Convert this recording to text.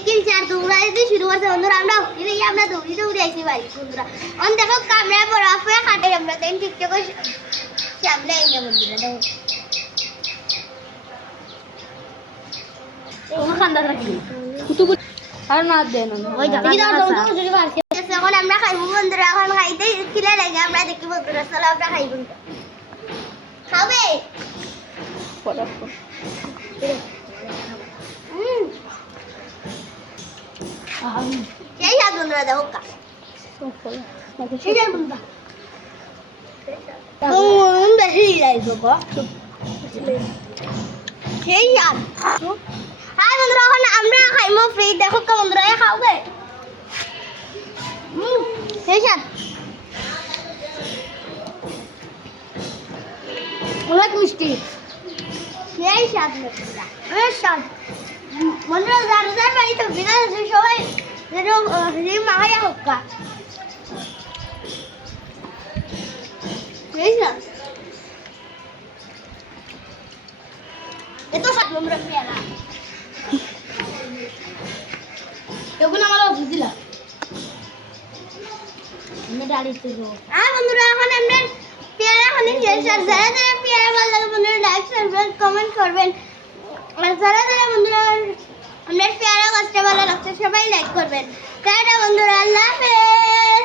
দেখি চার দৌড়াই দিয়ে শুরু করছে বন্ধুরা আমরা দৌড়ি দৌড়ি আইছি বাড়ি বন্ধুরা অন দেখো ক্যামেরা বরফ হয়ে খাটে আমরা দেন টিকটক সামনে আই না বন্ধুরা দেখো ও খান্দা রাখি কুতুব আর না দেন ওই দেখি দাও দৌড় যদি মারছে এখন আমরা খাইবো বন্ধুরা এখন খাইতে খিলে লাগে আমরা দেখি বন্ধুরা চলো আমরা খাইবো খাবে সেই স্বাদ বন্ধুরা দেখো কা সেই স্বাদ বন্ধুরা বেশি লাগবে গো সেই স্বাদ হাই বন্ধুরা এখন আমরা খাইবো ফ্রি দেখো কা বন্ধুরা খাওগে সেই স্বাদ অনেক মিষ্টি সেই স্বাদ বন্ধুরা অনেক স্বাদ বন্ধুরা যারা যারা বাড়িতে বিনা সবাই যেরকম মাখাইয়া হোক কা সেই স্বাদ এত স্বাদ বন্ধুরা পেয়ারা এখন আমার অফিস দিলা আমি দাঁড়িয়ে বন্ধুরা এখন আমরা পেয়ারা খানি শেষ আর যারা যারা পেয়ারা ভালো লাগে বন্ধুরা লাইক করবেন কমেন্ট করবেন আর যারা যারা বন্ধুরা আমরা পেয়ারা গাছটা ভালো লাগছে সবাই লাইক করবেন টাটা বন্ধুরা আল্লাহ হাফেজ।